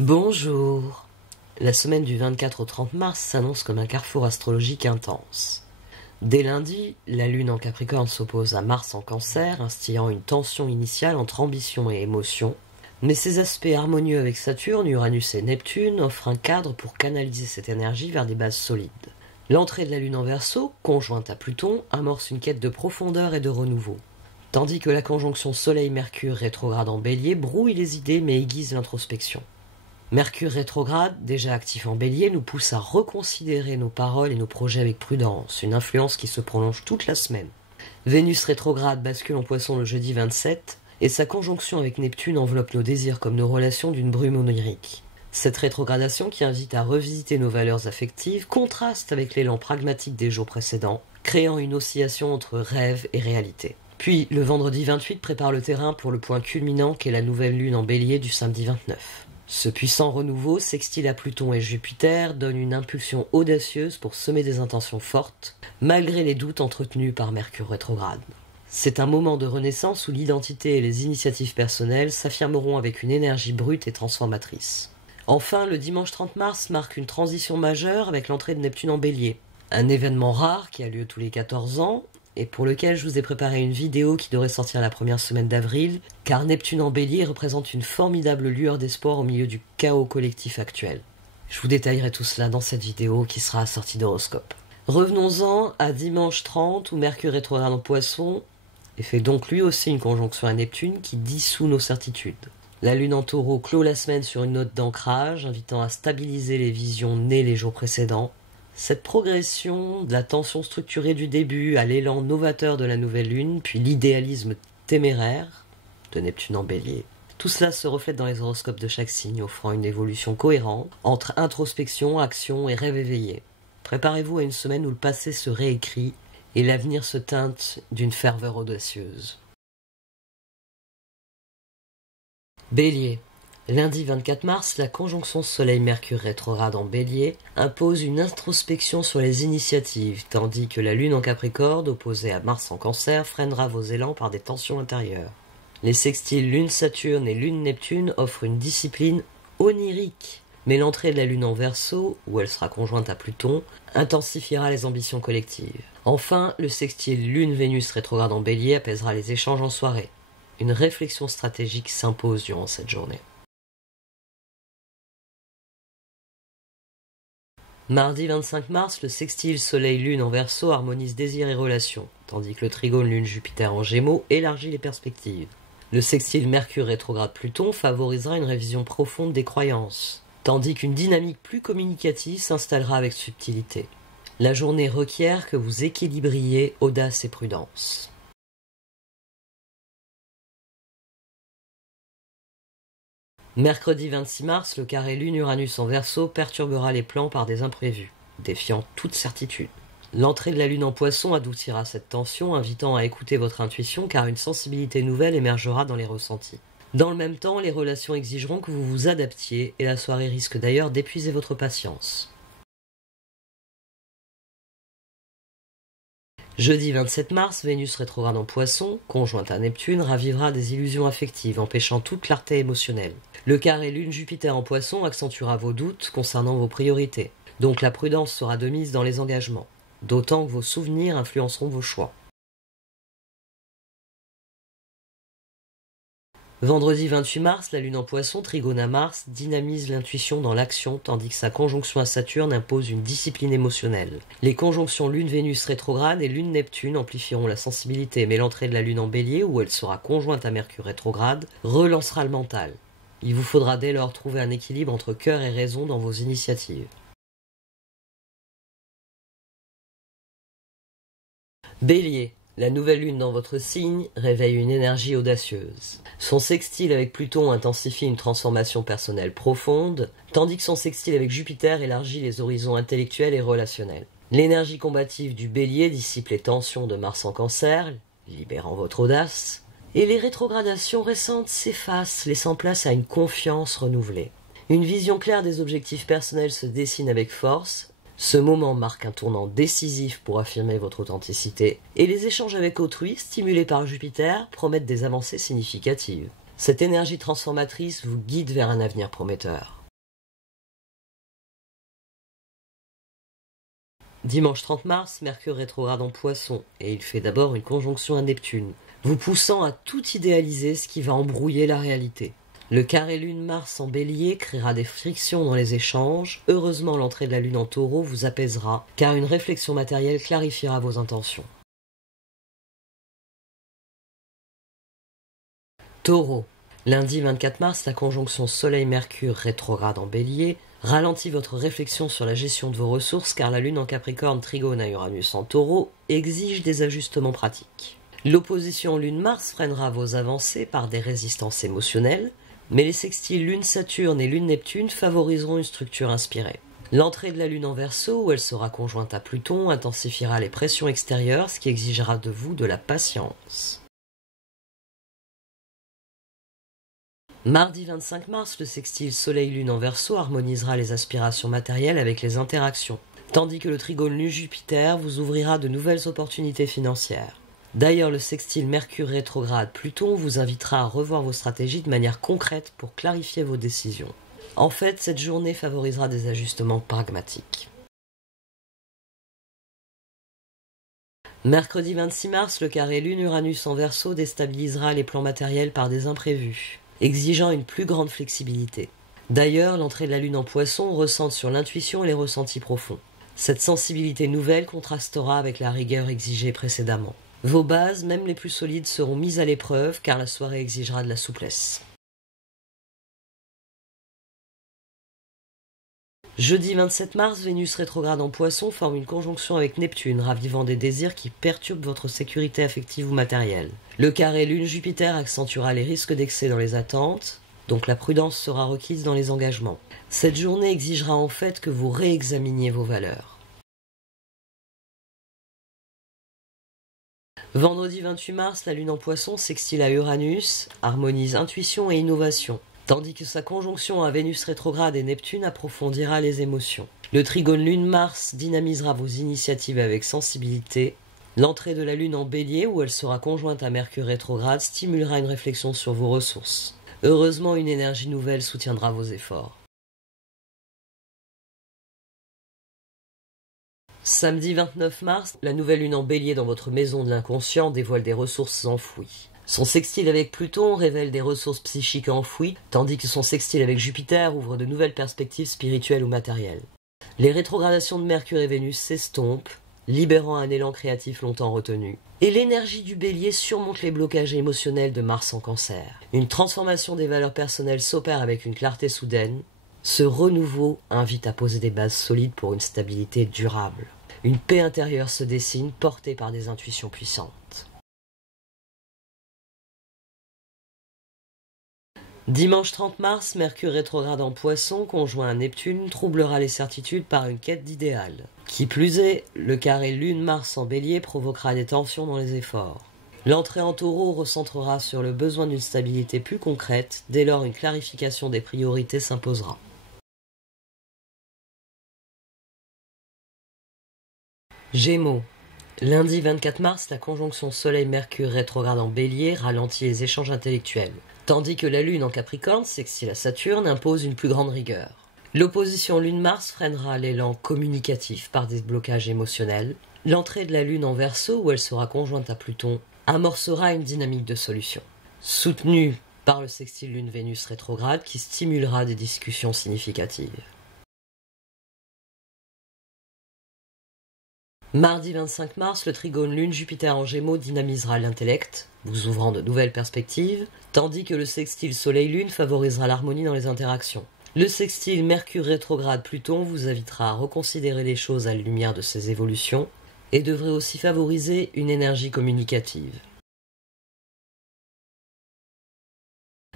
Bonjour. La semaine du 24 au 30 mars s'annonce comme un carrefour astrologique intense. Dès lundi, la Lune en Capricorne s'oppose à Mars en Cancer, instillant une tension initiale entre ambition et émotion. Mais ces aspects harmonieux avec Saturne, Uranus et Neptune offrent un cadre pour canaliser cette énergie vers des bases solides. L'entrée de la Lune en Verseau, conjointe à Pluton, amorce une quête de profondeur et de renouveau. Tandis que la conjonction Soleil-Mercure rétrograde en Bélier brouille les idées mais aiguise l'introspection. Mercure rétrograde, déjà actif en Bélier, nous pousse à reconsidérer nos paroles et nos projets avec prudence, une influence qui se prolonge toute la semaine. Vénus rétrograde bascule en Poisson le jeudi 27, et sa conjonction avec Neptune enveloppe nos désirs comme nos relations d'une brume onirique. Cette rétrogradation qui invite à revisiter nos valeurs affectives contraste avec l'élan pragmatique des jours précédents, créant une oscillation entre rêve et réalité. Puis, le vendredi 28 prépare le terrain pour le point culminant qu'est la nouvelle lune en Bélier du samedi 29. Ce puissant renouveau, sextile à Pluton et Jupiter, donne une impulsion audacieuse pour semer des intentions fortes, malgré les doutes entretenus par Mercure rétrograde. C'est un moment de renaissance où l'identité et les initiatives personnelles s'affirmeront avec une énergie brute et transformatrice. Enfin, le dimanche 30 mars marque une transition majeure avec l'entrée de Neptune en Bélier. Un événement rare qui a lieu tous les 14 ans, et pour lequel je vous ai préparé une vidéo qui devrait sortir la première semaine d'avril, car Neptune en Bélier représente une formidable lueur d'espoir au milieu du chaos collectif actuel. Je vous détaillerai tout cela dans cette vidéo qui sera assortie d'horoscope. Revenons-en à dimanche 30 où Mercure rétrograde en Poisson et fait donc lui aussi une conjonction à Neptune qui dissout nos certitudes. La Lune en Taureau clôt la semaine sur une note d'ancrage, invitant à stabiliser les visions nées les jours précédents. Cette progression de la tension structurée du début à l'élan novateur de la nouvelle lune, puis l'idéalisme téméraire de Neptune en Bélier. Tout cela se reflète dans les horoscopes de chaque signe, offrant une évolution cohérente entre introspection, action et rêve éveillé. Préparez-vous à une semaine où le passé se réécrit et l'avenir se teinte d'une ferveur audacieuse. Bélier. Lundi 24 mars, la conjonction Soleil-Mercure rétrograde en Bélier impose une introspection sur les initiatives, tandis que la Lune en Capricorne, opposée à Mars en Cancer, freinera vos élans par des tensions intérieures. Les sextiles Lune-Saturne et Lune-Neptune offrent une discipline onirique, mais l'entrée de la Lune en Verseau, où elle sera conjointe à Pluton, intensifiera les ambitions collectives. Enfin, le sextile Lune-Vénus rétrograde en Bélier apaisera les échanges en soirée. Une réflexion stratégique s'impose durant cette journée. Mardi 25 mars, le sextile Soleil-Lune en Verseau harmonise désir et relations, tandis que le trigone Lune-Jupiter en Gémeaux élargit les perspectives. Le sextile Mercure rétrograde Pluton favorisera une révision profonde des croyances, tandis qu'une dynamique plus communicative s'installera avec subtilité. La journée requiert que vous équilibriez audace et prudence. Mercredi 26 mars, le carré Lune-Uranus en Verseau perturbera les plans par des imprévus, défiant toute certitude. L'entrée de la Lune en Poisson adoucira cette tension, invitant à écouter votre intuition car une sensibilité nouvelle émergera dans les ressentis. Dans le même temps, les relations exigeront que vous vous adaptiez et la soirée risque d'ailleurs d'épuiser votre patience. Jeudi 27 mars, Vénus rétrograde en Poisson, conjointe à Neptune, ravivera des illusions affectives, empêchant toute clarté émotionnelle. Le carré Lune-Jupiter en Poisson accentuera vos doutes concernant vos priorités, donc la prudence sera de mise dans les engagements, d'autant que vos souvenirs influenceront vos choix. Vendredi 28 mars, la Lune en Poisson, trigone à Mars, dynamise l'intuition dans l'action, tandis que sa conjonction à Saturne impose une discipline émotionnelle. Les conjonctions Lune-Vénus rétrograde et Lune-Neptune amplifieront la sensibilité, mais l'entrée de la Lune en Bélier, où elle sera conjointe à Mercure rétrograde, relancera le mental. Il vous faudra dès lors trouver un équilibre entre cœur et raison dans vos initiatives. Bélier. La nouvelle lune dans votre signe réveille une énergie audacieuse. Son sextile avec Pluton intensifie une transformation personnelle profonde, tandis que son sextile avec Jupiter élargit les horizons intellectuels et relationnels. L'énergie combative du Bélier dissipe les tensions de Mars en Cancer, libérant votre audace, et les rétrogradations récentes s'effacent, laissant place à une confiance renouvelée. Une vision claire des objectifs personnels se dessine avec force. Ce moment marque un tournant décisif pour affirmer votre authenticité, et les échanges avec autrui, stimulés par Jupiter, promettent des avancées significatives. Cette énergie transformatrice vous guide vers un avenir prometteur. Dimanche 30 mars, Mercure rétrograde en Poisson, et il fait d'abord une conjonction à Neptune, vous poussant à tout idéaliser, ce qui va embrouiller la réalité. Le carré Lune-Mars en Bélier créera des frictions dans les échanges. Heureusement, l'entrée de la Lune en Taureau vous apaisera, car une réflexion matérielle clarifiera vos intentions. Taureau. Lundi 24 mars, la conjonction Soleil-Mercure rétrograde en Bélier ralentit votre réflexion sur la gestion de vos ressources, car la Lune en Capricorne trigone à Uranus en Taureau exige des ajustements pratiques. L'opposition Lune-Mars freinera vos avancées par des résistances émotionnelles, mais les sextiles Lune-Saturne et Lune-Neptune favoriseront une structure inspirée. L'entrée de la Lune en Verseau, où elle sera conjointe à Pluton, intensifiera les pressions extérieures, ce qui exigera de vous de la patience. Mardi 25 mars, le sextile Soleil-Lune en Verseau harmonisera les aspirations matérielles avec les interactions, tandis que le trigone Lune-Jupiter vous ouvrira de nouvelles opportunités financières. D'ailleurs, le sextile Mercure rétrograde Pluton vous invitera à revoir vos stratégies de manière concrète pour clarifier vos décisions. En fait, cette journée favorisera des ajustements pragmatiques. Mercredi 26 mars, le carré Lune-Uranus en Verseau déstabilisera les plans matériels par des imprévus, exigeant une plus grande flexibilité. D'ailleurs, l'entrée de la Lune en Poisson ressente sur l'intuition et les ressentis profonds. Cette sensibilité nouvelle contrastera avec la rigueur exigée précédemment. Vos bases, même les plus solides, seront mises à l'épreuve car la soirée exigera de la souplesse. Jeudi 27 mars, Vénus rétrograde en Poisson forme une conjonction avec Neptune, ravivant des désirs qui perturbent votre sécurité affective ou matérielle. Le carré Lune-Jupiter accentuera les risques d'excès dans les attentes, donc la prudence sera requise dans les engagements. Cette journée exigera en fait que vous réexaminiez vos valeurs. Vendredi 28 mars, la Lune en Poisson sextile à Uranus, harmonise intuition et innovation, tandis que sa conjonction à Vénus rétrograde et Neptune approfondira les émotions. Le trigone Lune-Mars dynamisera vos initiatives avec sensibilité. L'entrée de la Lune en Bélier, où elle sera conjointe à Mercure rétrograde, stimulera une réflexion sur vos ressources. Heureusement, une énergie nouvelle soutiendra vos efforts. Samedi 29 mars, la nouvelle Lune en Bélier dans votre maison de l'inconscient dévoile des ressources enfouies. Son sextile avec Pluton révèle des ressources psychiques enfouies, tandis que son sextile avec Jupiter ouvre de nouvelles perspectives spirituelles ou matérielles. Les rétrogradations de Mercure et Vénus s'estompent, libérant un élan créatif longtemps retenu. Et l'énergie du Bélier surmonte les blocages émotionnels de Mars en Cancer. Une transformation des valeurs personnelles s'opère avec une clarté soudaine. Ce renouveau invite à poser des bases solides pour une stabilité durable. Une paix intérieure se dessine, portée par des intuitions puissantes. Dimanche 30 mars, Mercure rétrograde en Poisson, conjoint à Neptune, troublera les certitudes par une quête d'idéal. Qui plus est, le carré Lune-Mars en Bélier provoquera des tensions dans les efforts. L'entrée en Taureau recentrera sur le besoin d'une stabilité plus concrète, dès lors une clarification des priorités s'imposera. Gémeaux. Lundi 24 mars, la conjonction Soleil-Mercure rétrograde en Bélier ralentit les échanges intellectuels, tandis que la Lune en Capricorne, sextile à Saturne, impose une plus grande rigueur. L'opposition Lune-Mars freinera l'élan communicatif par des blocages émotionnels. L'entrée de la Lune en Verseau, où elle sera conjointe à Pluton, amorcera une dynamique de solution, soutenue par le sextile Lune-Vénus rétrograde qui stimulera des discussions significatives. Mardi 25 mars, le trigone Lune-Jupiter en Gémeaux dynamisera l'intellect, vous ouvrant de nouvelles perspectives, tandis que le sextile Soleil-Lune favorisera l'harmonie dans les interactions. Le sextile Mercure rétrograde Pluton vous invitera à reconsidérer les choses à la lumière de ces évolutions et devrait aussi favoriser une énergie communicative.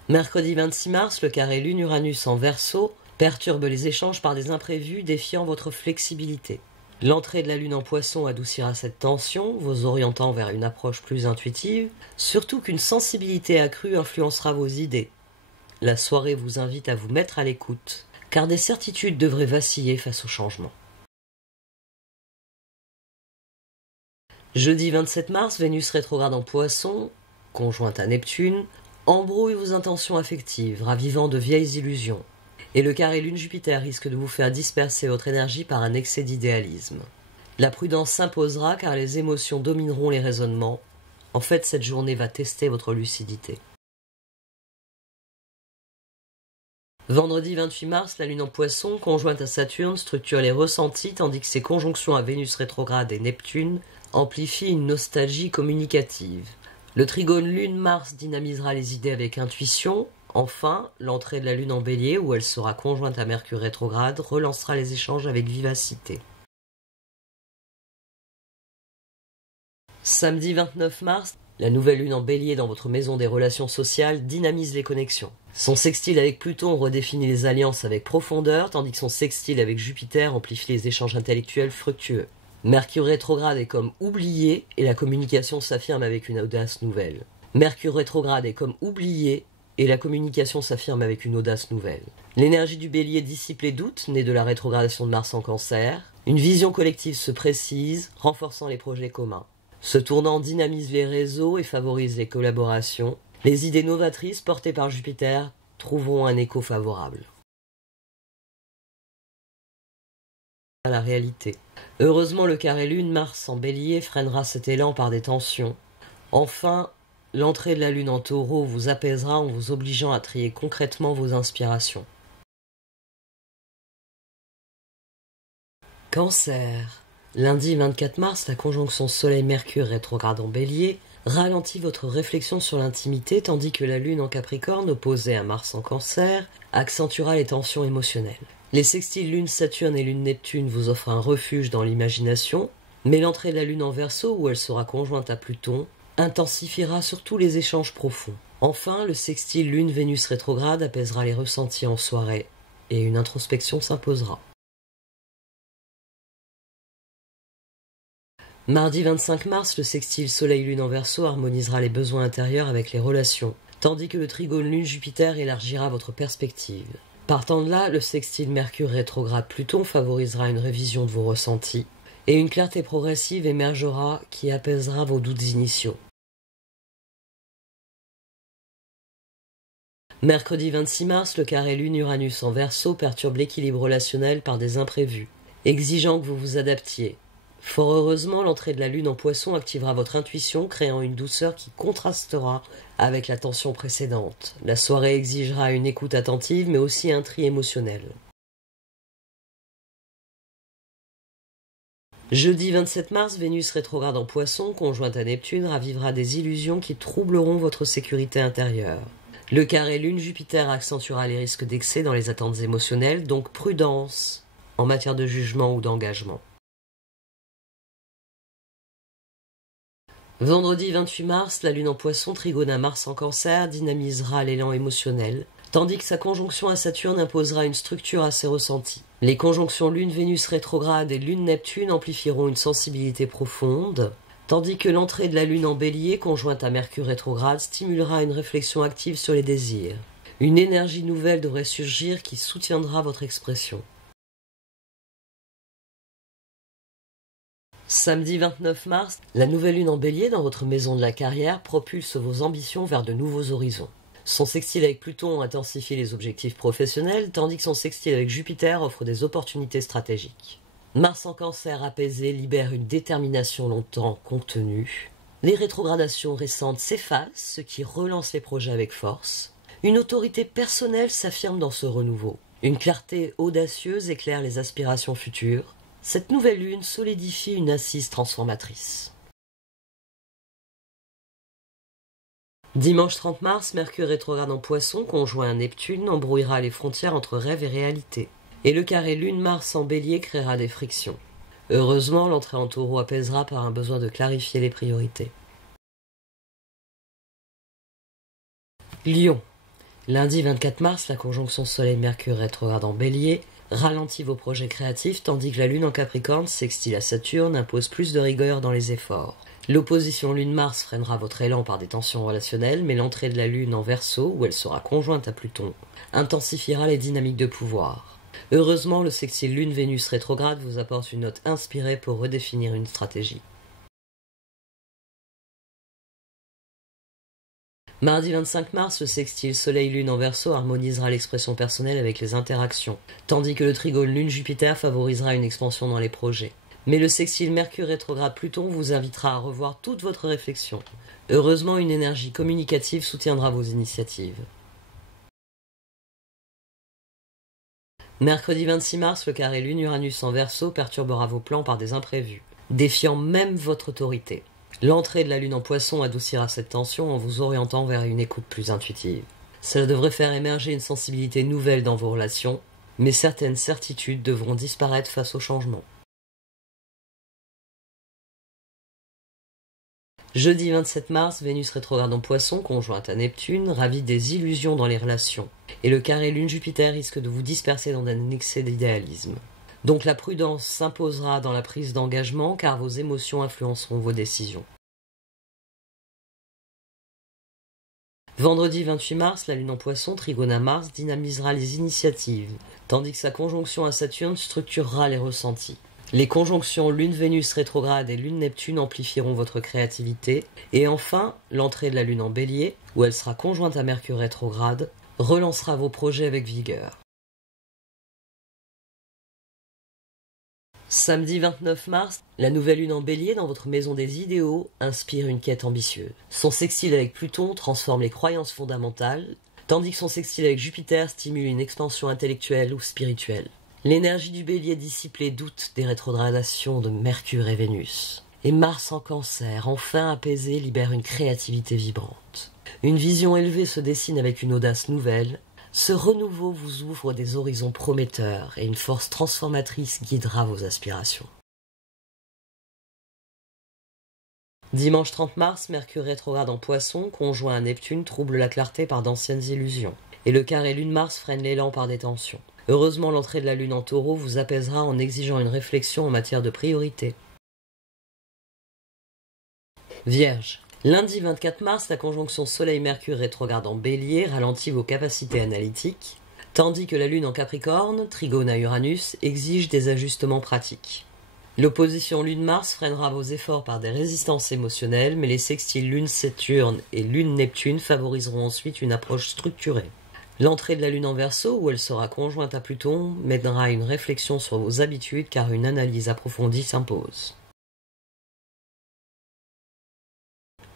Mercredi 26 mars, le carré Lune-Uranus en Verseau perturbe les échanges par des imprévus défiant votre flexibilité. L'entrée de la Lune en Poisson adoucira cette tension, vous orientant vers une approche plus intuitive, surtout qu'une sensibilité accrue influencera vos idées. La soirée vous invite à vous mettre à l'écoute, car des certitudes devraient vaciller face au changement. Jeudi 27 mars, Vénus rétrograde en Poisson, conjointe à Neptune, embrouille vos intentions affectives, ravivant de vieilles illusions. Et le carré Lune-Jupiter risque de vous faire disperser votre énergie par un excès d'idéalisme. La prudence s'imposera car les émotions domineront les raisonnements. En fait, cette journée va tester votre lucidité. Vendredi 28 mars, la Lune en Poisson, conjointe à Saturne, structure les ressentis, tandis que ses conjonctions à Vénus rétrograde et Neptune amplifient une nostalgie communicative. Le trigone Lune-Mars dynamisera les idées avec intuition. Enfin, l'entrée de la Lune en Bélier, où elle sera conjointe à Mercure rétrograde, relancera les échanges avec vivacité. Samedi 29 mars, la nouvelle Lune en Bélier dans votre maison des relations sociales dynamise les connexions. Son sextile avec Pluton redéfinit les alliances avec profondeur, tandis que son sextile avec Jupiter amplifie les échanges intellectuels fructueux. Mercure rétrograde est comme oublié et la communication s'affirme avec une audace nouvelle. Mercure rétrograde est comme oublié et la communication s'affirme avec une audace nouvelle. L'énergie du Bélier dissipe les doutes nés de la rétrogradation de Mars en Cancer. Une vision collective se précise, renforçant les projets communs. Ce tournant dynamise les réseaux et favorise les collaborations. Les idées novatrices portées par Jupiter trouveront un écho favorable. À la réalité. Heureusement, le carré Lune Mars en Bélier freinera cet élan par des tensions. Enfin, l'entrée de la Lune en Taureau vous apaisera en vous obligeant à trier concrètement vos inspirations. Cancer. Lundi 24 mars, la conjonction Soleil-Mercure rétrograde en Bélier ralentit votre réflexion sur l'intimité, tandis que la Lune en Capricorne, opposée à Mars en Cancer, accentuera les tensions émotionnelles. Les sextiles Lune-Saturne et Lune-Neptune vous offrent un refuge dans l'imagination, mais l'entrée de la Lune en Verseau, où elle sera conjointe à Pluton, intensifiera surtout les échanges profonds. Enfin, le sextile Lune-Vénus rétrograde apaisera les ressentis en soirée, et une introspection s'imposera. Mardi 25 mars, le sextile Soleil-Lune en Verseau harmonisera les besoins intérieurs avec les relations, tandis que le trigone Lune-Jupiter élargira votre perspective. Partant de là, le sextile Mercure rétrograde Pluton favorisera une révision de vos ressentis, et une clarté progressive émergera qui apaisera vos doutes initiaux. Mercredi 26 mars, le carré Lune-Uranus en Verseau perturbe l'équilibre relationnel par des imprévus, exigeant que vous vous adaptiez. Fort heureusement, l'entrée de la Lune en Poisson activera votre intuition, créant une douceur qui contrastera avec la tension précédente. La soirée exigera une écoute attentive, mais aussi un tri émotionnel. Jeudi 27 mars, Vénus rétrograde en Poisson, conjointe à Neptune, ravivera des illusions qui troubleront votre sécurité intérieure. Le carré Lune-Jupiter accentuera les risques d'excès dans les attentes émotionnelles, donc prudence en matière de jugement ou d'engagement. Vendredi 28 mars, la Lune en Poisson trigone à Mars en Cancer dynamisera l'élan émotionnel, tandis que sa conjonction à Saturne imposera une structure à ses ressentis. Les conjonctions Lune-Vénus rétrograde et Lune-Neptune amplifieront une sensibilité profonde, tandis que l'entrée de la Lune en Bélier, conjointe à Mercure rétrograde, stimulera une réflexion active sur les désirs. Une énergie nouvelle devrait surgir qui soutiendra votre expression. Samedi 29 mars, la nouvelle Lune en Bélier dans votre maison de la carrière propulse vos ambitions vers de nouveaux horizons. Son sextile avec Pluton intensifie les objectifs professionnels, tandis que son sextile avec Jupiter offre des opportunités stratégiques. Mars en Cancer apaisé libère une détermination longtemps contenue. Les rétrogradations récentes s'effacent, ce qui relance les projets avec force. Une autorité personnelle s'affirme dans ce renouveau. Une clarté audacieuse éclaire les aspirations futures. Cette nouvelle lune solidifie une assise transformatrice. Dimanche 30 mars, Mercure rétrograde en Poisson, conjoint à Neptune, embrouillera les frontières entre rêve et réalité. Et le carré Lune-Mars en Bélier créera des frictions. Heureusement, l'entrée en Taureau apaisera par un besoin de clarifier les priorités. Lion. Lundi 24 mars, la conjonction Soleil-Mercure rétrograde en Bélier ralentit vos projets créatifs, tandis que la Lune en Capricorne, sextile à Saturne, impose plus de rigueur dans les efforts. L'opposition Lune-Mars freinera votre élan par des tensions relationnelles, mais l'entrée de la Lune en Verseau, où elle sera conjointe à Pluton, intensifiera les dynamiques de pouvoir. Heureusement, le sextile Lune-Vénus rétrograde vous apporte une note inspirée pour redéfinir une stratégie. Mardi 25 mars, le sextile Soleil-Lune en Verseau harmonisera l'expression personnelle avec les interactions, tandis que le trigone Lune-Jupiter favorisera une expansion dans les projets. Mais le sextile Mercure rétrograde Pluton vous invitera à revoir toute votre réflexion. Heureusement, une énergie communicative soutiendra vos initiatives. Mercredi 26 mars, le carré Lune-Uranus en Verseau perturbera vos plans par des imprévus, défiant même votre autorité. L'entrée de la Lune en Poisson adoucira cette tension en vous orientant vers une écoute plus intuitive. Cela devrait faire émerger une sensibilité nouvelle dans vos relations, mais certaines certitudes devront disparaître face au changement. Jeudi 27 mars, Vénus rétrograde en Poisson, conjointe à Neptune, ravit des illusions dans les relations, et le carré Lune-Jupiter risque de vous disperser dans un excès d'idéalisme. Donc la prudence s'imposera dans la prise d'engagement, car vos émotions influenceront vos décisions. Vendredi 28 mars, la Lune en Poisson, trigone à Mars, dynamisera les initiatives, tandis que sa conjonction à Saturne structurera les ressentis. Les conjonctions Lune-Vénus rétrograde et Lune-Neptune amplifieront votre créativité. Et enfin, l'entrée de la Lune en Bélier, où elle sera conjointe à Mercure rétrograde, relancera vos projets avec vigueur. Samedi 29 mars, la nouvelle Lune en Bélier dans votre maison des idéaux inspire une quête ambitieuse. Son sextile avec Pluton transforme les croyances fondamentales, tandis que son sextile avec Jupiter stimule une expansion intellectuelle ou spirituelle. L'énergie du Bélier dissipe les doutes des rétrogradations de Mercure et Vénus. Et Mars en Cancer, enfin apaisé, libère une créativité vibrante. Une vision élevée se dessine avec une audace nouvelle. Ce renouveau vous ouvre des horizons prometteurs et une force transformatrice guidera vos aspirations. Dimanche 30 mars, Mercure rétrograde en Poisson, conjoint à Neptune, trouble la clarté par d'anciennes illusions. Et le carré Lune-Mars freine l'élan par des tensions. Heureusement, l'entrée de la Lune en Taureau vous apaisera en exigeant une réflexion en matière de priorité. Vierge. Lundi 24 mars, la conjonction Soleil-Mercure rétrograde en Bélier ralentit vos capacités analytiques, tandis que la Lune en Capricorne, trigone à Uranus, exige des ajustements pratiques. L'opposition Lune-Mars freinera vos efforts par des résistances émotionnelles, mais les sextiles Lune-Saturne et Lune-Neptune favoriseront ensuite une approche structurée. L'entrée de la Lune en Verseau, où elle sera conjointe à Pluton, mènera à une réflexion sur vos habitudes car une analyse approfondie s'impose.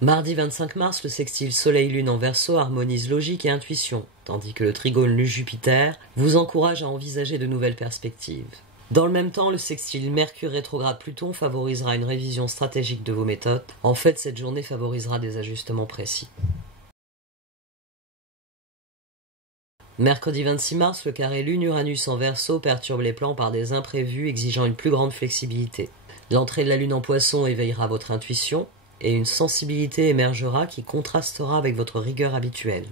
Mardi 25 mars, le sextile Soleil-Lune en Verseau harmonise logique et intuition, tandis que le trigone Lune-Jupiter vous encourage à envisager de nouvelles perspectives. Dans le même temps, le sextile Mercure rétrograde Pluton favorisera une révision stratégique de vos méthodes. En fait, cette journée favorisera des ajustements précis. Mercredi 26 mars, le carré Lune-Uranus en Verseau perturbe les plans par des imprévus exigeant une plus grande flexibilité. L'entrée de la Lune en Poisson éveillera votre intuition et une sensibilité émergera qui contrastera avec votre rigueur habituelle.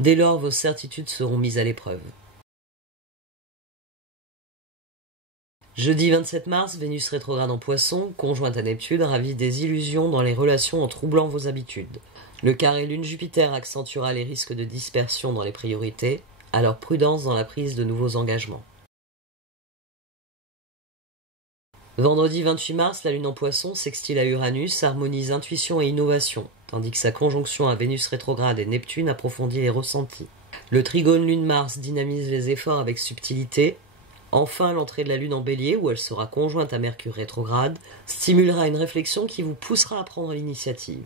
Dès lors, vos certitudes seront mises à l'épreuve. Jeudi 27 mars, Vénus rétrograde en Poisson, conjointe à Neptune, ravit des illusions dans les relations en troublant vos habitudes. Le carré Lune-Jupiter accentuera les risques de dispersion dans les priorités, alors prudence dans la prise de nouveaux engagements. Vendredi 28 mars, la Lune en Poisson, sextile à Uranus, harmonise intuition et innovation, tandis que sa conjonction à Vénus rétrograde et Neptune approfondit les ressentis. Le trigone Lune-Mars dynamise les efforts avec subtilité. Enfin, l'entrée de la Lune en Bélier, où elle sera conjointe à Mercure rétrograde, stimulera une réflexion qui vous poussera à prendre l'initiative.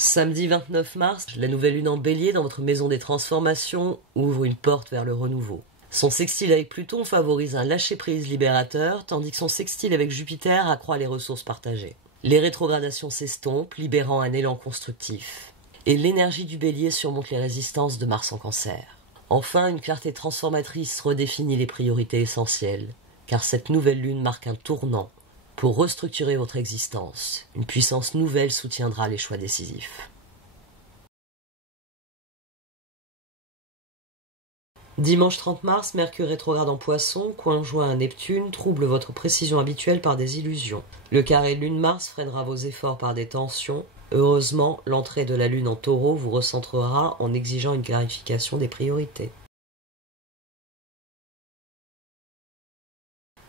Samedi 29 mars, la nouvelle Lune en Bélier dans votre maison des transformations ouvre une porte vers le renouveau. Son sextile avec Pluton favorise un lâcher-prise libérateur, tandis que son sextile avec Jupiter accroît les ressources partagées. Les rétrogradations s'estompent, libérant un élan constructif. Et l'énergie du Bélier surmonte les résistances de Mars en Cancer. Enfin, une clarté transformatrice redéfinit les priorités essentielles, car cette nouvelle Lune marque un tournant. Pour restructurer votre existence, une puissance nouvelle soutiendra les choix décisifs. Dimanche 30 mars, Mercure rétrograde en Poisson, conjoint à Neptune, trouble votre précision habituelle par des illusions. Le carré Lune-Mars freinera vos efforts par des tensions. Heureusement, l'entrée de la Lune en Taureau vous recentrera en exigeant une clarification des priorités.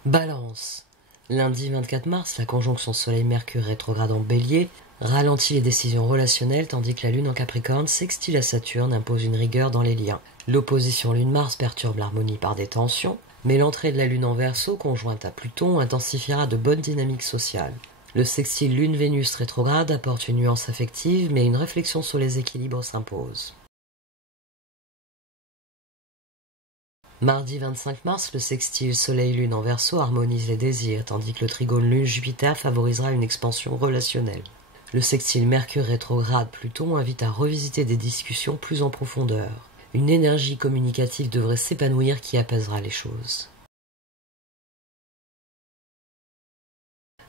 Balance. Lundi 24 mars, la conjonction Soleil-Mercure rétrograde en Bélier ralentit les décisions relationnelles tandis que la Lune en Capricorne sextile à Saturne impose une rigueur dans les liens. L'opposition Lune-Mars perturbe l'harmonie par des tensions. Mais l'entrée de la Lune en Verseau, conjointe à Pluton, intensifiera de bonnes dynamiques sociales. Le sextile Lune-Vénus rétrograde apporte une nuance affective, mais une réflexion sur les équilibres s'impose. Mardi 25 mars, le sextile Soleil-Lune en Verseau harmonise les désirs, tandis que le trigone Lune-Jupiter favorisera une expansion relationnelle. Le sextile Mercure rétrograde Pluton invite à revisiter des discussions plus en profondeur. Une énergie communicative devrait s'épanouir qui apaisera les choses.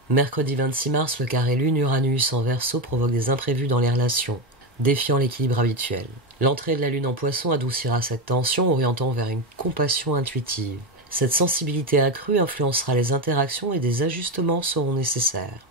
Mercredi 26 mars, le carré Lune-Uranus en Verseau provoque des imprévus dans les relations, défiant l'équilibre habituel. L'entrée de la Lune en Poisson adoucira cette tension, orientant vers une compassion intuitive. Cette sensibilité accrue influencera les interactions et des ajustements seront nécessaires.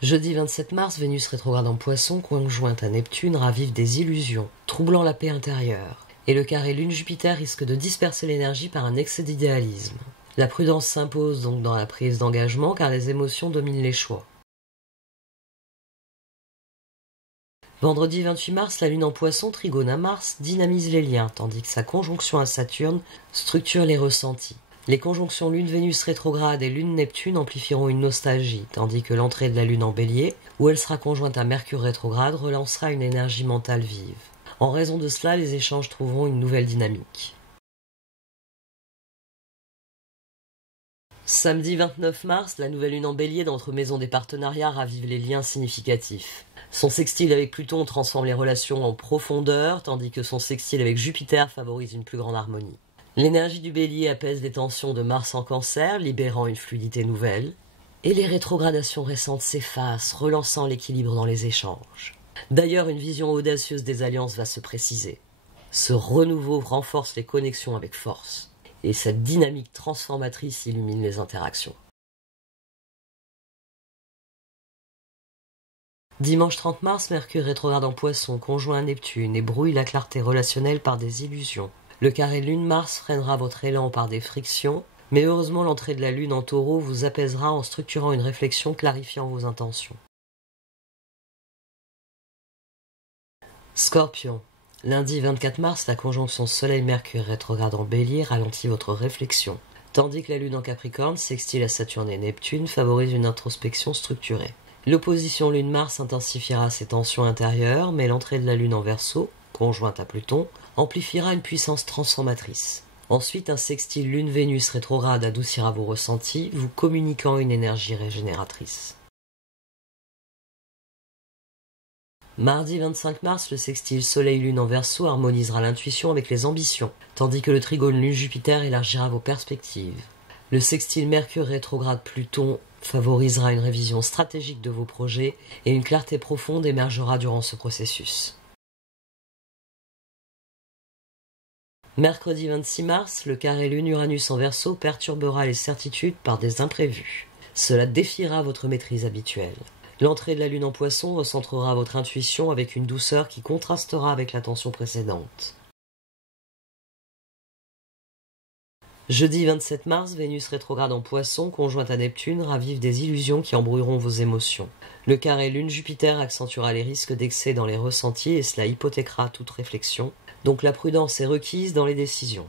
Jeudi 27 mars, Vénus rétrograde en Poisson, conjointe à Neptune, ravive des illusions, troublant la paix intérieure. Et le carré Lune-Jupiter risque de disperser l'énergie par un excès d'idéalisme. La prudence s'impose donc dans la prise d'engagement car les émotions dominent les choix. Vendredi 28 mars, la Lune en Poisson, trigone à Mars, dynamise les liens, tandis que sa conjonction à Saturne structure les ressentis. Les conjonctions Lune-Vénus rétrograde et Lune-Neptune amplifieront une nostalgie, tandis que l'entrée de la Lune en Bélier, où elle sera conjointe à Mercure rétrograde, relancera une énergie mentale vive. En raison de cela, les échanges trouveront une nouvelle dynamique. Samedi 29 mars, la nouvelle Lune en Bélier dans notre maison des partenariats ravive les liens significatifs. Son sextile avec Pluton transforme les relations en profondeur, tandis que son sextile avec Jupiter favorise une plus grande harmonie. L'énergie du Bélier apaise les tensions de Mars en Cancer, libérant une fluidité nouvelle. Et les rétrogradations récentes s'effacent, relançant l'équilibre dans les échanges. D'ailleurs, une vision audacieuse des alliances va se préciser. Ce renouveau renforce les connexions avec force. Et cette dynamique transformatrice illumine les interactions. Dimanche 30 mars, Mercure rétrograde en Poisson, conjoint à Neptune et brouille la clarté relationnelle par des illusions. Le carré Lune-Mars freinera votre élan par des frictions, mais heureusement l'entrée de la Lune en Taureau vous apaisera en structurant une réflexion clarifiant vos intentions. Scorpion. Lundi 24 mars, la conjonction Soleil-Mercure rétrograde en Bélier ralentit votre réflexion, tandis que la Lune en Capricorne, sextile à Saturne et Neptune, favorise une introspection structurée. L'opposition Lune-Mars intensifiera ses tensions intérieures, mais l'entrée de la Lune en Verseau, conjointe à Pluton, amplifiera une puissance transformatrice. Ensuite, un sextile Lune-Vénus rétrograde adoucira vos ressentis, vous communiquant une énergie régénératrice. Mardi 25 mars, le sextile Soleil-Lune en Verseau harmonisera l'intuition avec les ambitions, tandis que le trigone Lune-Jupiter élargira vos perspectives. Le sextile Mercure rétrograde Pluton favorisera une révision stratégique de vos projets et une clarté profonde émergera durant ce processus. Mercredi 26 mars, le carré Lune-Uranus en Verseau perturbera les certitudes par des imprévus. Cela défiera votre maîtrise habituelle. L'entrée de la Lune en Poisson recentrera votre intuition avec une douceur qui contrastera avec la tension précédente. Jeudi 27 mars, Vénus rétrograde en Poisson, conjointe à Neptune, ravive des illusions qui embrouilleront vos émotions. Le carré Lune-Jupiter accentuera les risques d'excès dans les ressentis et cela hypothéquera toute réflexion. Donc la prudence est requise dans les décisions.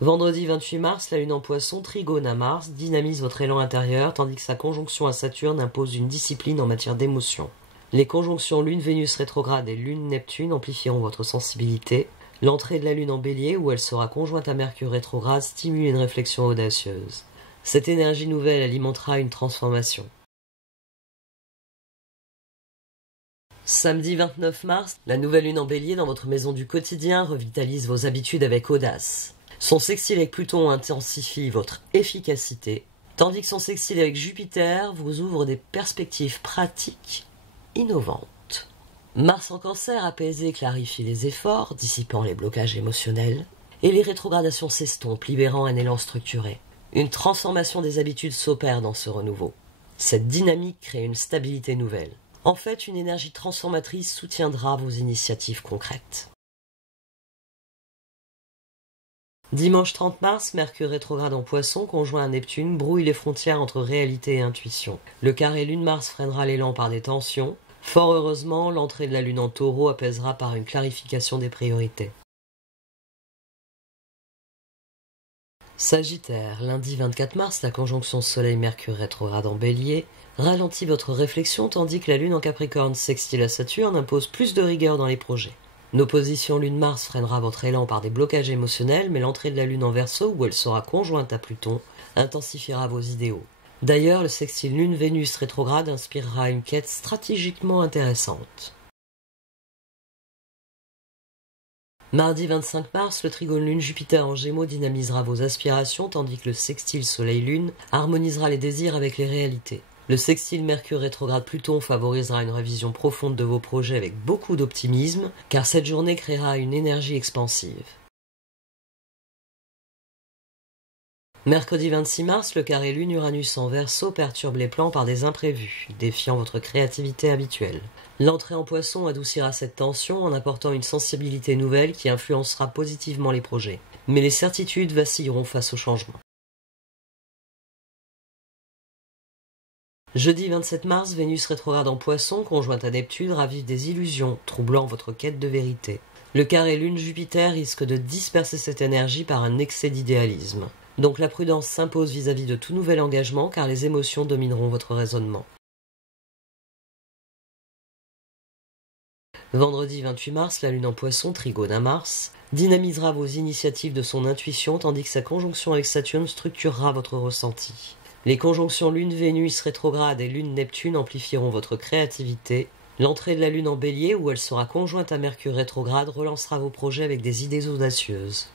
Vendredi 28 mars, la Lune en Poisson, trigone à Mars, dynamise votre élan intérieur, tandis que sa conjonction à Saturne impose une discipline en matière d'émotion. Les conjonctions Lune-Vénus rétrograde et Lune-Neptune amplifieront votre sensibilité. L'entrée de la Lune en Bélier, où elle sera conjointe à Mercure rétrograde, stimule une réflexion audacieuse. Cette énergie nouvelle alimentera une transformation. Samedi 29 mars, la nouvelle Lune en Bélier dans votre maison du quotidien revitalise vos habitudes avec audace. Son sextile avec Pluton intensifie votre efficacité, tandis que son sextile avec Jupiter vous ouvre des perspectives pratiques innovantes. Mars en Cancer apaisé clarifie les efforts, dissipant les blocages émotionnels, et les rétrogradations s'estompent, libérant un élan structuré. Une transformation des habitudes s'opère dans ce renouveau. Cette dynamique crée une stabilité nouvelle. En fait, une énergie transformatrice soutiendra vos initiatives concrètes. Dimanche 30 mars, Mercure rétrograde en Poisson, conjoint à Neptune, brouille les frontières entre réalité et intuition. Le carré Lune-Mars freinera l'élan par des tensions, Fort heureusement, l'entrée de la lune en taureau apaisera par une clarification des priorités. Sagittaire, lundi 24 mars, la conjonction Soleil-Mercure rétrograde en Bélier ralentit votre réflexion tandis que la lune en Capricorne sextile à Saturne impose plus de rigueur dans les projets. L'opposition lune-Mars freinera votre élan par des blocages émotionnels, mais l'entrée de la lune en Verseau, où elle sera conjointe à Pluton, intensifiera vos idéaux. D'ailleurs, le sextile lune-Vénus rétrograde inspirera une quête stratégiquement intéressante. Mardi 25 mars, le trigone lune-Jupiter en Gémeaux dynamisera vos aspirations tandis que le sextile Soleil-Lune harmonisera les désirs avec les réalités. Le sextile Mercure rétrograde Pluton favorisera une révision profonde de vos projets avec beaucoup d'optimisme, car cette journée créera une énergie expansive. Mercredi 26 mars, le carré Lune-Uranus en Verseau perturbe les plans par des imprévus, défiant votre créativité habituelle. L'entrée en Poisson adoucira cette tension en apportant une sensibilité nouvelle qui influencera positivement les projets. Mais les certitudes vacilleront face au changement. Jeudi 27 mars, Vénus rétrograde en Poisson, conjointe à Neptune, ravive des illusions, troublant votre quête de vérité. Le carré Lune-Jupiter risque de disperser cette énergie par un excès d'idéalisme. Donc la prudence s'impose vis-à-vis de tout nouvel engagement car les émotions domineront votre raisonnement. Vendredi 28 mars, la lune en Poisson, trigone à Mars, dynamisera vos initiatives de son intuition tandis que sa conjonction avec Saturne structurera votre ressenti. Les conjonctions Lune-Vénus rétrograde et Lune-Neptune amplifieront votre créativité. L'entrée de la Lune en Bélier, où elle sera conjointe à Mercure rétrograde, relancera vos projets avec des idées audacieuses.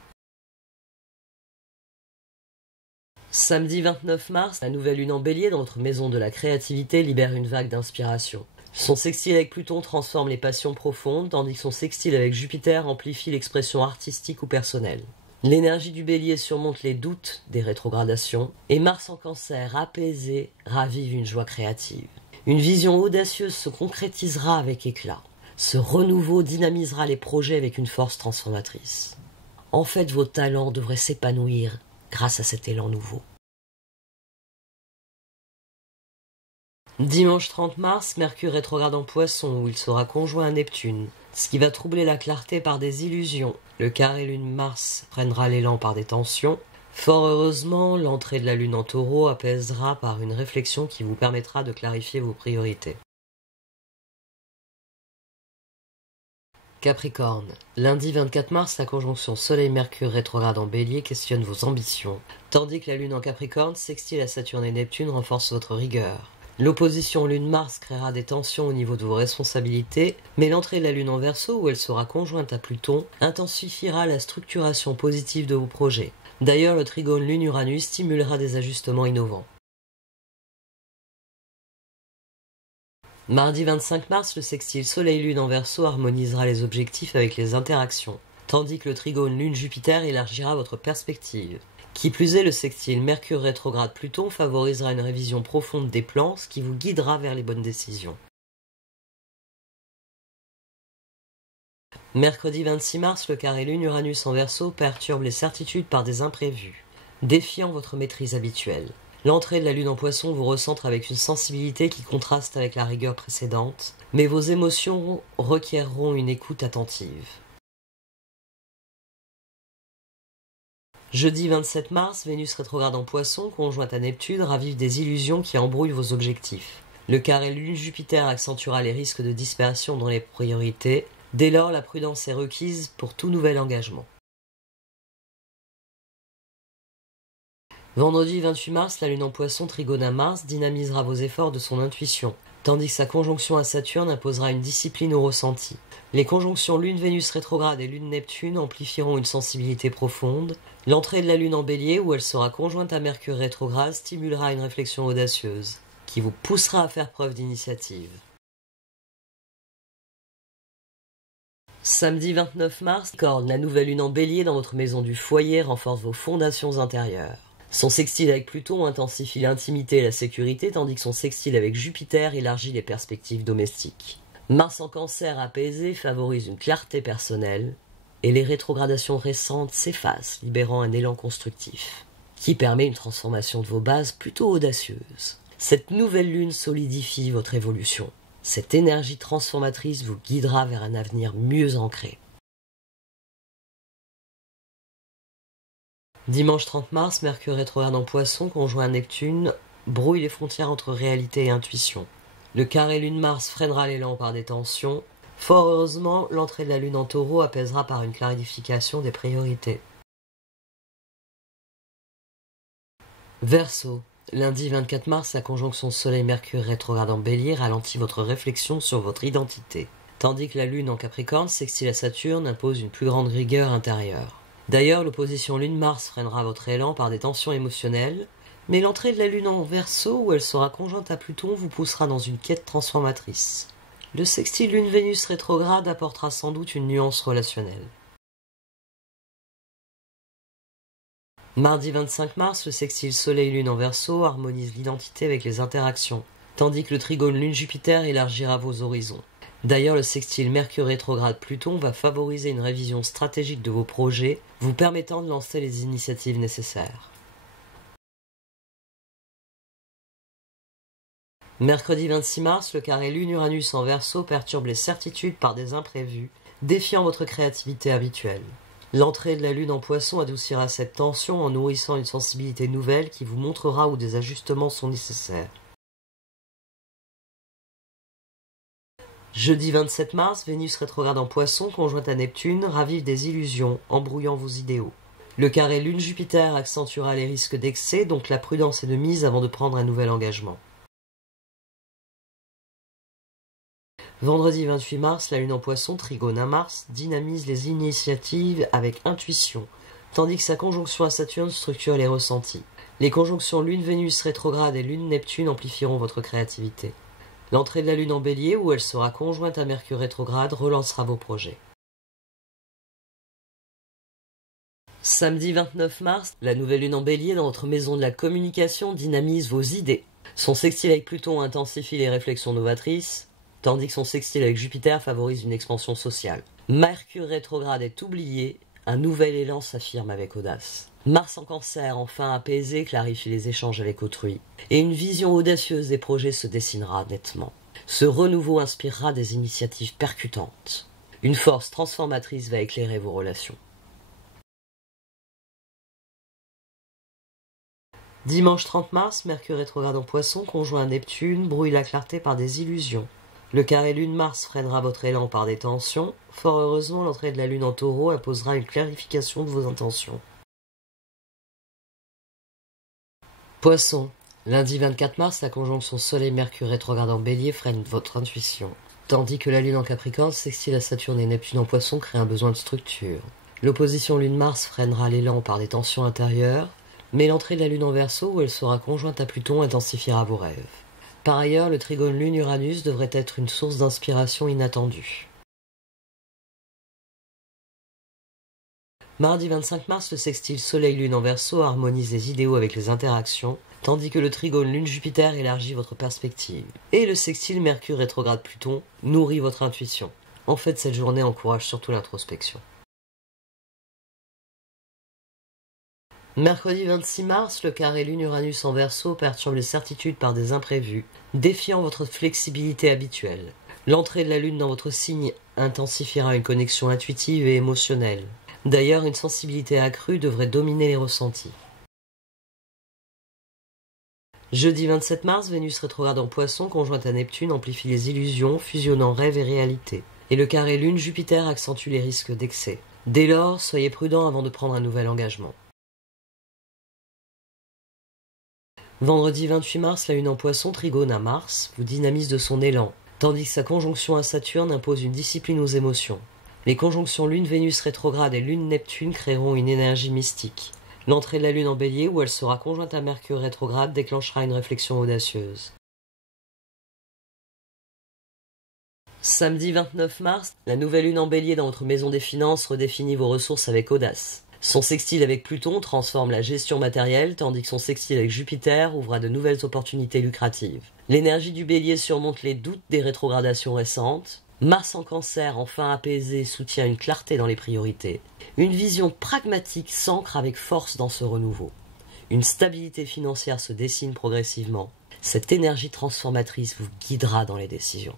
Samedi 29 mars, la nouvelle Lune en Bélier dans votre maison de la créativité libère une vague d'inspiration. Son sextile avec Pluton transforme les passions profondes, tandis que son sextile avec Jupiter amplifie l'expression artistique ou personnelle. L'énergie du Bélier surmonte les doutes des rétrogradations, et Mars en Cancer, apaisé, ravive une joie créative. Une vision audacieuse se concrétisera avec éclat. Ce renouveau dynamisera les projets avec une force transformatrice. En fait, vos talents devraient s'épanouir grâce à cet élan nouveau. Dimanche 30 mars, Mercure rétrograde en Poisson, où il sera conjoint à Neptune, ce qui va troubler la clarté par des illusions. Le carré Lune-Mars prendra l'élan par des tensions. Fort heureusement, l'entrée de la Lune en Taureau apaisera par une réflexion qui vous permettra de clarifier vos priorités. Capricorne. Lundi 24 mars, la conjonction Soleil-Mercure rétrograde en Bélier questionne vos ambitions, tandis que la Lune en Capricorne, sextile à Saturne et Neptune, renforce votre rigueur. L'opposition Lune-Mars créera des tensions au niveau de vos responsabilités, mais l'entrée de la Lune en Verseau, où elle sera conjointe à Pluton, intensifiera la structuration positive de vos projets. D'ailleurs, le trigone Lune-Uranus stimulera des ajustements innovants. Mardi 25 mars, le sextile Soleil-Lune en Verseau harmonisera les objectifs avec les interactions, tandis que le trigone Lune-Jupiter élargira votre perspective. Qui plus est, le sextile Mercure rétrograde Pluton favorisera une révision profonde des plans, ce qui vous guidera vers les bonnes décisions. Mercredi 26 mars, le carré Lune-Uranus en Verseau perturbe les certitudes par des imprévus, défiant votre maîtrise habituelle. L'entrée de la Lune en Poisson vous recentre avec une sensibilité qui contraste avec la rigueur précédente, mais vos émotions requerront une écoute attentive. Jeudi 27 mars, Vénus rétrograde en Poisson, conjointe à Neptune, ravive des illusions qui embrouillent vos objectifs. Le carré Lune-Jupiter accentuera les risques de dispersion dans les priorités. Dès lors, la prudence est requise pour tout nouvel engagement. Vendredi 28 mars, la Lune en Poisson trigone à Mars dynamisera vos efforts de son intuition, tandis que sa conjonction à Saturne imposera une discipline au ressenti. Les conjonctions Lune-Vénus rétrograde et Lune-Neptune amplifieront une sensibilité profonde. L'entrée de la Lune en Bélier, où elle sera conjointe à Mercure rétrograde, stimulera une réflexion audacieuse, qui vous poussera à faire preuve d'initiative. Samedi 29 mars, la nouvelle Lune en Bélier dans votre maison du foyer renforce vos fondations intérieures. Son sextile avec Pluton intensifie l'intimité et la sécurité, tandis que son sextile avec Jupiter élargit les perspectives domestiques. Mars en Cancer apaisé favorise une clarté personnelle, et les rétrogradations récentes s'effacent, libérant un élan constructif, qui permet une transformation de vos bases plutôt audacieuse. Cette nouvelle lune solidifie votre évolution. Cette énergie transformatrice vous guidera vers un avenir mieux ancré. Dimanche 30 mars, Mercure rétrograde en Poisson, conjoint à Neptune, brouille les frontières entre réalité et intuition. Le carré Lune-Mars freinera l'élan par des tensions. Fort heureusement, l'entrée de la Lune en Taureau apaisera par une clarification des priorités. Verseau. Lundi 24 mars, la conjonction Soleil-Mercure rétrograde en Bélier ralentit votre réflexion sur votre identité, tandis que la Lune en Capricorne sextile à Saturne impose une plus grande rigueur intérieure. D'ailleurs, l'opposition Lune-Mars freinera votre élan par des tensions émotionnelles, mais l'entrée de la Lune en Verseau, où elle sera conjointe à Pluton, vous poussera dans une quête transformatrice. Le sextile Lune-Vénus rétrograde apportera sans doute une nuance relationnelle. Mardi 25 mars, le sextile Soleil-Lune en Verseau harmonise l'identité avec les interactions, tandis que le trigone Lune-Jupiter élargira vos horizons. D'ailleurs, le sextile Mercure rétrograde-Pluton va favoriser une révision stratégique de vos projets, vous permettant de lancer les initiatives nécessaires. Mercredi 26 mars, le carré Lune-Uranus en Verseau perturbe les certitudes par des imprévus, défiant votre créativité habituelle. L'entrée de la Lune en Poisson adoucira cette tension en nourrissant une sensibilité nouvelle qui vous montrera où des ajustements sont nécessaires. Jeudi 27 mars, Vénus rétrograde en Poisson, conjointe à Neptune, ravive des illusions, embrouillant vos idéaux. Le carré Lune-Jupiter accentuera les risques d'excès, donc la prudence est de mise avant de prendre un nouvel engagement. Vendredi 28 mars, la Lune en Poisson, trigone à Mars, dynamise les initiatives avec intuition, tandis que sa conjonction à Saturne structure les ressentis. Les conjonctions Lune-Vénus rétrograde et Lune-Neptune amplifieront votre créativité. L'entrée de la Lune en Bélier, où elle sera conjointe à Mercure rétrograde, relancera vos projets. Samedi 29 mars, la nouvelle Lune en Bélier dans votre maison de la communication dynamise vos idées. Son sextile avec Pluton intensifie les réflexions novatrices, tandis que son sextile avec Jupiter favorise une expansion sociale. Mercure rétrograde est oublié, un nouvel élan s'affirme avec audace. Mars en Cancer, enfin apaisé, clarifie les échanges avec autrui, et une vision audacieuse des projets se dessinera nettement. Ce renouveau inspirera des initiatives percutantes. Une force transformatrice va éclairer vos relations. Dimanche 30 mars, Mercure rétrograde en Poisson, conjoint à Neptune, brouille la clarté par des illusions. Le carré Lune-Mars freinera votre élan par des tensions. Fort heureusement, l'entrée de la Lune en Taureau imposera une clarification de vos intentions. Poisson. Lundi 24 mars, la conjonction Soleil-Mercure rétrograde en Bélier freine votre intuition, tandis que la Lune en Capricorne sextile à Saturne et Neptune en Poisson crée un besoin de structure. L'opposition Lune-Mars freinera l'élan par des tensions intérieures, mais l'entrée de la Lune en Verseau, où elle sera conjointe à Pluton, intensifiera vos rêves. Par ailleurs, le trigone Lune-Uranus devrait être une source d'inspiration inattendue. Mardi 25 mars, le sextile Soleil-Lune en Verseau harmonise les idéaux avec les interactions, tandis que le trigone Lune-Jupiter élargit votre perspective. Et le sextile Mercure rétrograde-Pluton nourrit votre intuition. En fait, cette journée encourage surtout l'introspection. Mercredi 26 mars, le carré Lune-Uranus en Verseau perturbe les certitudes par des imprévus, défiant votre flexibilité habituelle. L'entrée de la Lune dans votre signe intensifiera une connexion intuitive et émotionnelle. D'ailleurs, une sensibilité accrue devrait dominer les ressentis. Jeudi 27 mars, Vénus rétrograde en Poisson, conjointe à Neptune, amplifie les illusions, fusionnant rêve et réalité. Et le carré Lune-Jupiter accentue les risques d'excès. Dès lors, soyez prudent avant de prendre un nouvel engagement. Vendredi 28 mars, la Lune en Poisson, trigone à Mars, vous dynamise de son élan, tandis que sa conjonction à Saturne impose une discipline aux émotions. Les conjonctions Lune-Vénus rétrograde et Lune-Neptune créeront une énergie mystique. L'entrée de la Lune en Bélier, où elle sera conjointe à Mercure rétrograde, déclenchera une réflexion audacieuse. Samedi 29 mars, la nouvelle Lune en Bélier dans votre maison des finances redéfinit vos ressources avec audace. Son sextile avec Pluton transforme la gestion matérielle, tandis que son sextile avec Jupiter ouvre à de nouvelles opportunités lucratives. L'énergie du Bélier surmonte les doutes des rétrogradations récentes. Mars en Cancer, enfin apaisé, soutient une clarté dans les priorités. Une vision pragmatique s'ancre avec force dans ce renouveau. Une stabilité financière se dessine progressivement. Cette énergie transformatrice vous guidera dans les décisions.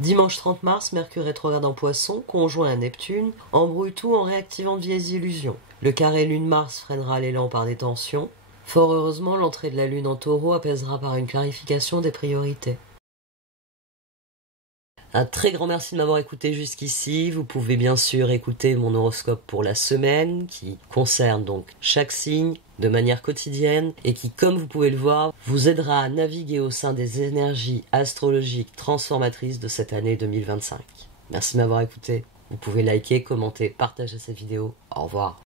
Dimanche 30 mars, Mercure rétrograde en Poisson, conjoint à Neptune, embrouille tout en réactivant de vieilles illusions. Le carré Lune-Mars freinera l'élan par des tensions. Fort heureusement, l'entrée de la Lune en Taureau apaisera par une clarification des priorités. Un très grand merci de m'avoir écouté jusqu'ici. Vous pouvez bien sûr écouter mon horoscope pour la semaine, qui concerne donc chaque signe de manière quotidienne et qui, comme vous pouvez le voir, vous aidera à naviguer au sein des énergies astrologiques transformatrices de cette année 2025. Merci de m'avoir écouté. Vous pouvez liker, commenter, partager cette vidéo. Au revoir.